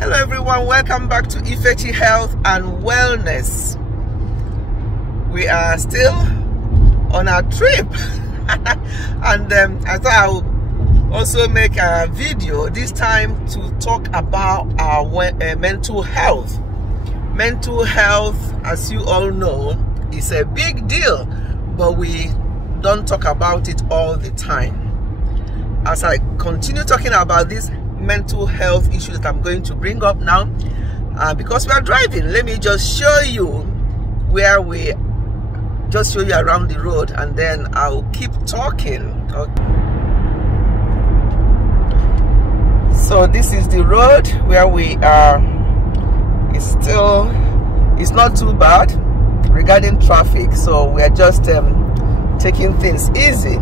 Hello everyone, welcome back to Ifechi Health and Wellness. We are still on our trip and I thought I would also make a video this time to talk about our mental health. Mental health, as you all know, is a big deal, but we don't talk about it all the time. As I continue talking about this mental health issues that I'm going to bring up now, because we are driving, let me just show you where we just show you around the road, and then I'll keep talking. Okay. So this is the road where we are. It's not too bad regarding traffic, so we are just taking things easy.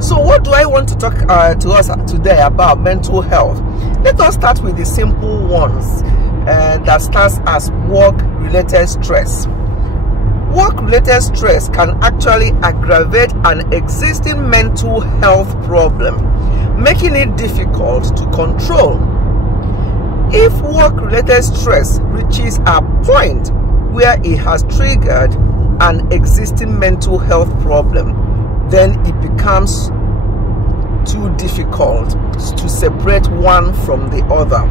So what do I want to talk to us today about mental health? Let us start with the simple ones that starts as work-related stress. Work-related stress can actually aggravate an existing mental health problem, making it difficult to control. If work-related stress reaches a point where it has triggered an existing mental health problem, then it becomes too difficult to separate one from the other.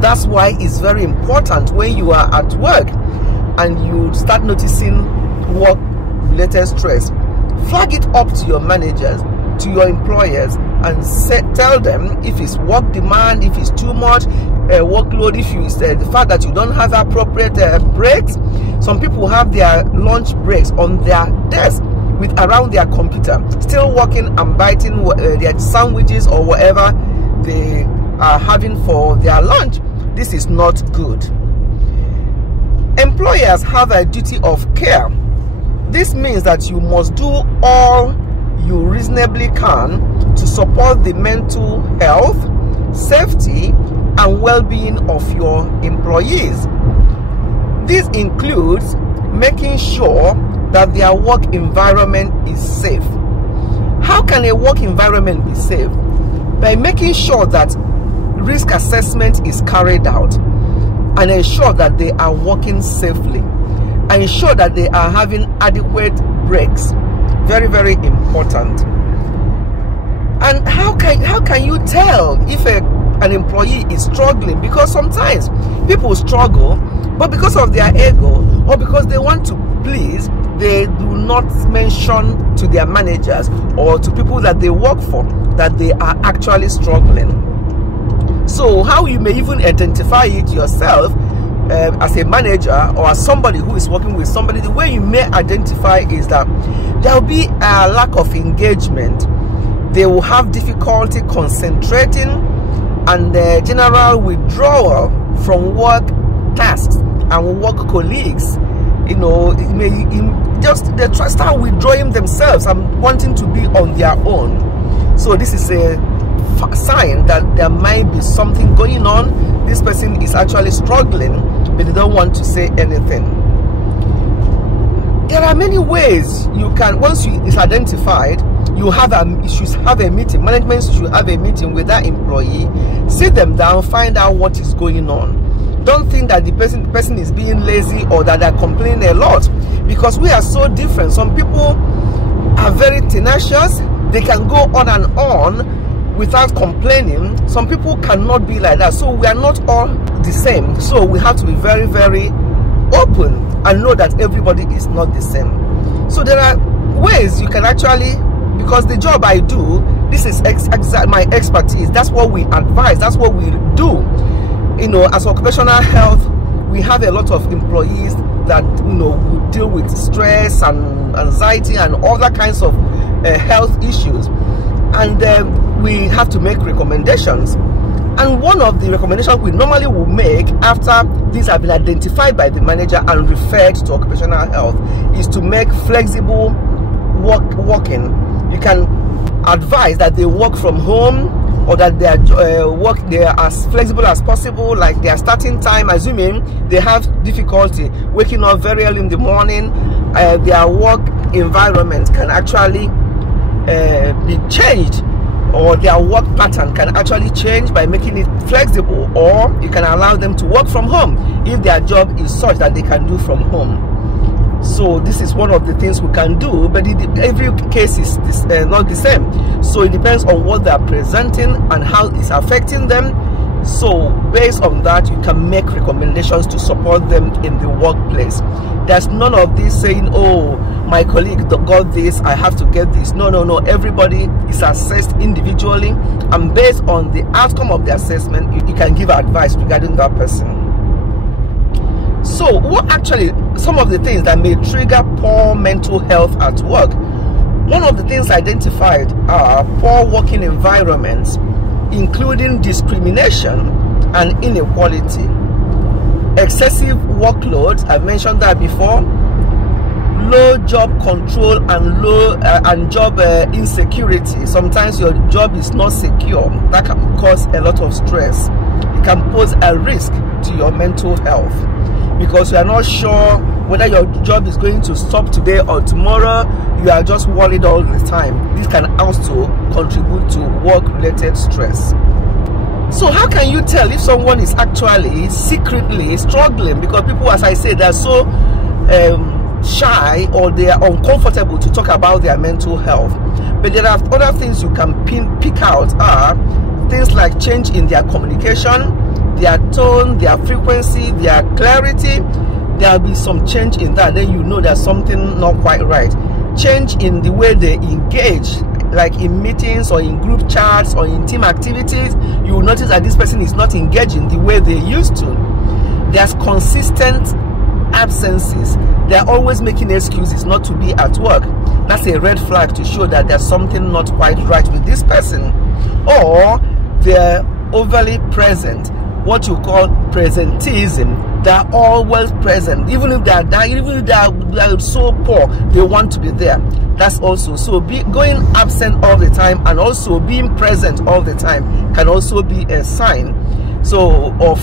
That's why it's very important when you are at work and you start noticing work-related stress, flag it up to your managers, to your employers, and tell them if it's work demand, if it's too much workload, if you the fact that you don't have appropriate breaks. Some people have their lunch breaks on their desk with around their computer, still working and biting their sandwiches or whatever they are having for their lunch. This is not good. Employers have a duty of care. This means that you must do all you reasonably can to support the mental health, safety, and well-being of your employees. This includes making sure that their work environment is safe. How can a work environment be safe? By making sure that risk assessment is carried out and ensure that they are working safely, and ensure that they are having adequate breaks. Very, very important. And how can you tell if an employee is struggling? Because sometimes people struggle, but because of their ego or because they want to please, they do not mention to their managers or to people that they work for that they are actually struggling. So how you may even identify it yourself as a manager or as somebody who is working with somebody, the way you may identify is that there will be a lack of engagement. They will have difficulty concentrating and general withdrawal from work tasks and work colleagues. You know, they start withdrawing themselves and wanting to be on their own. So this is a sign that there might be something going on. This person is actually struggling, but they don't want to say anything. There are many ways you can, once it's identified, you should have a meeting. Management should have a meeting with that employee, sit them down, find out what is going on. Don't think that the person is being lazy or that they're complaining a lot, because we are so different. Some people are very tenacious. They can go on and on without complaining. Some people cannot be like that. So we are not all the same. So we have to be very, very open and know that everybody is not the same. So there are ways you can actually, because the job I do, this is my expertise. That's what we advise. That's what we do. You know, as occupational health, we have a lot of employees that, you know, we deal with stress and anxiety and other kinds of health issues, and we have to make recommendations. And one of the recommendations we normally will make after these have been identified by the manager and referred to occupational health is to make flexible working. You can advise that they work from home, or that they are as flexible as possible, like their starting time, assuming they have difficulty waking up very early in the morning. Their work environment can actually be changed or their work pattern can actually change by making it flexible, or you can allow them to work from home if their job is such that they can do from home. So this is one of the things we can do, but every case is not the same. So it depends on what they are presenting and how it's affecting them. So based on that, you can make recommendations to support them in the workplace. There's none of this saying, oh, my colleague got this, I have to get this. No. Everybody is assessed individually, and based on the outcome of the assessment, you can give advice regarding that person. So what actually some of the things that may trigger poor mental health at work? One of the things identified are poor working environments, including discrimination and inequality, excessive workloads, I've mentioned that before, low job control and job insecurity. Sometimes your job is not secure. That can cause a lot of stress. It can pose a risk to your mental health, because you are not sure whether your job is going to stop today or tomorrow. You are just worried all the time. This can also contribute to work-related stress. So how can you tell if someone is actually secretly struggling? Because people, as I say, they're so shy, or they are uncomfortable to talk about their mental health. But there are other things you can pick out are things like change in their communication, their tone, their frequency, their clarity. There will be some change in that, then you know there's something not quite right. Change in the way they engage, like in meetings or in group chats or in team activities. You will notice that this person is not engaging the way they used to. There's consistent absences. They're always making excuses not to be at work. That's a red flag to show that there's something not quite right with this person. Or they're overly present, what you call presenteeism. They're always present, even if they're so poor, they want to be there. That's also, so going absent all the time and also being present all the time can also be a sign of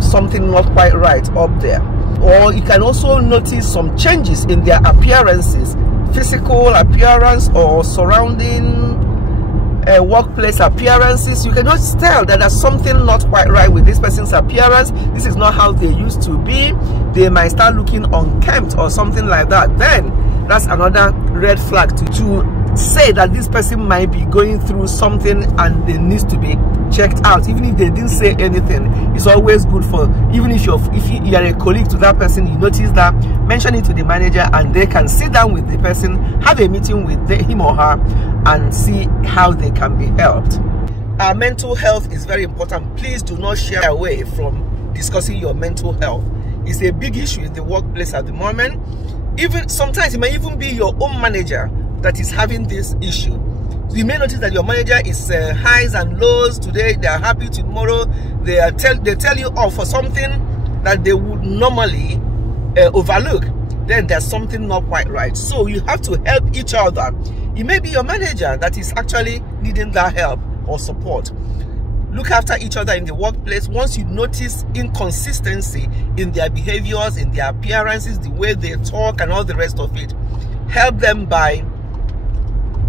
something not quite right up there. Or you can also notice some changes in their appearances, physical appearance or surrounding workplace appearances. You can just tell that there's something not quite right with this person's appearance. This is not how they used to be. They might start looking unkempt or something like that. Then that's another red flag to say that this person might be going through something and they need to be checked out. Even if they didn't say anything, it's always good for, even if you are a colleague to that person, you notice that, mention it to the manager and they can sit down with the person, have a meeting with him or her and see how they can be helped. Our mental health is very important. Please do not shy away from discussing your mental health. It's a big issue in the workplace at the moment. Even sometimes it may even be your own manager that is having this issue. You may notice that your manager is highs and lows. Today they are happy, tomorrow they tell you off for something that they would normally overlook. Then there's something not quite right. So you have to help each other. It may be your manager that is actually needing that help or support. Look after each other in the workplace. Once you notice inconsistency in their behaviors, in their appearances, the way they talk and all the rest of it, help them by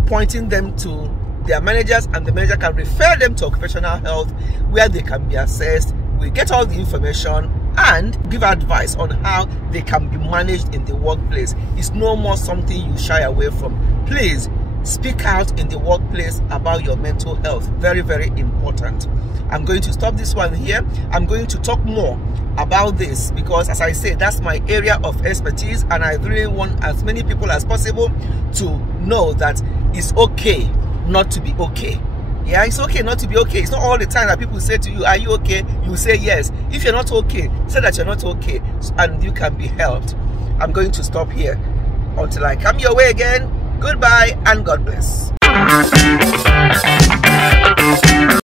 pointing them to their managers, and the manager can refer them to occupational health where they can be assessed. We get all the information and give advice on how they can be managed in the workplace. It's no more something you shy away from. Please speak out in the workplace about your mental health. Very, very important. I'm going to stop this one here. I'm going to talk more about this because, as I say, that's my area of expertise, and I really want as many people as possible to know that it's okay not to be okay. Yeah, it's okay not to be okay. It's not all the time that people say to you, are you okay? You say yes. If you're not okay, say that you're not okay and you can be helped. I'm going to stop here until I come your way again. Goodbye and God bless.